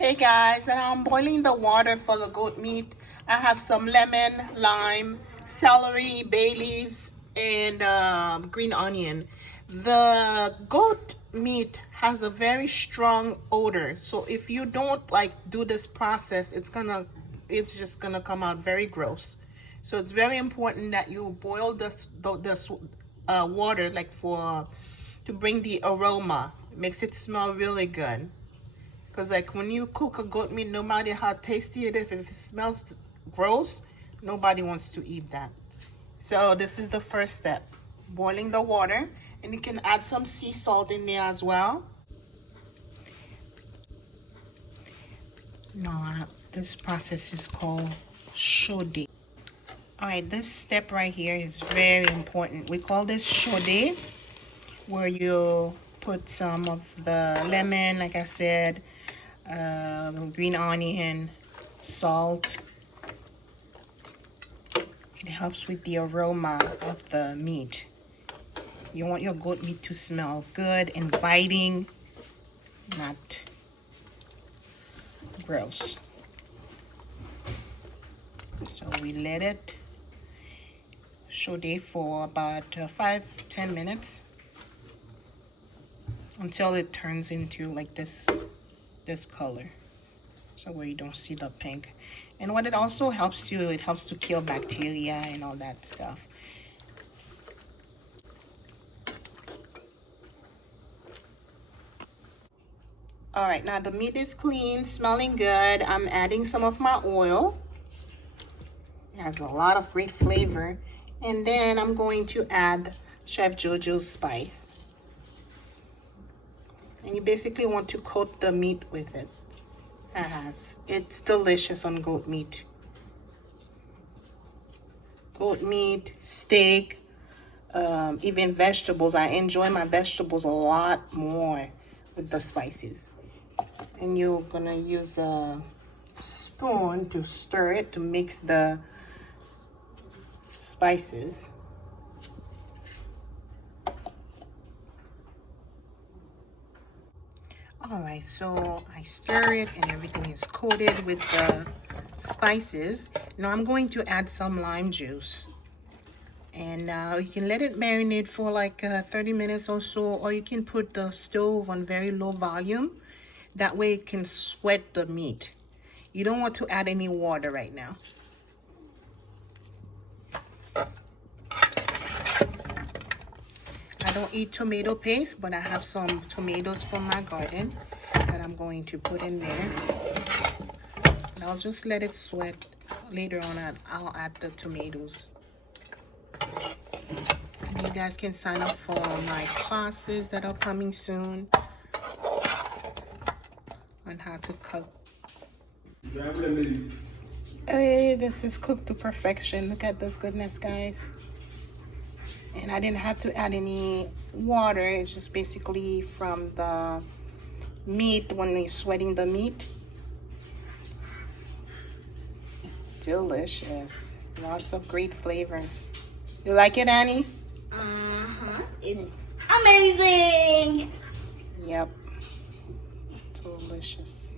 Hey guys, and I'm boiling the water for the goat meat. I have some lemon, lime, celery, bay leaves, and green onion. The goat meat has a very strong odor, so if you don't like do this process, it's just gonna come out very gross. So it's very important that you boil this water like for to bring the aroma. It makes it smell really good. Because like when you cook a goat meat, no matter how tasty it is, if it smells gross, nobody wants to eat that. So this is the first step. Boiling the water. And you can add some sea salt in there as well. No, this process is called chaude. Alright, this step right here is very important. We call this chaude, where you put some of the lemon, like I said, green onion, salt. It helps with the aroma of the meat. You want your goat meat to smell good, inviting, not gross. So we let it chaude for about 5-10 minutes until it turns into like this color, so where you don't see the pink. And what it also helps you, it helps to kill bacteria and all that stuff. All right, now the meat is clean, smelling good. I'm adding some of my oil. It has a lot of great flavor. And then I'm going to add Chef Jojo's spice. And you basically want to coat the meat with it. It's delicious on goat meat. Goat meat, steak, even vegetables. I enjoy my vegetables a lot more with the spices. And you're gonna use a spoon to stir it to mix the spices. All right, so I stir it and everything is coated with the spices. Now I'm going to add some lime juice. And you can let it marinate for like 30 minutes or so, or you can put the stove on very low volume. That way it can sweat the meat. You don't want to add any water right now. I don't eat tomato paste, but I have some tomatoes from my garden that I'm going to put in there. And I'll just let it sweat. Later on, I'll add the tomatoes. And you guys can sign up for my classes that are coming soon on how to cook. Hey, this is cooked to perfection. Look at this goodness, guys. And I didn't have to add any water. It's just basically from the meat when you're sweating the meat. Delicious. Lots of great flavors. You like it, Annie? It's amazing. Yep. Delicious.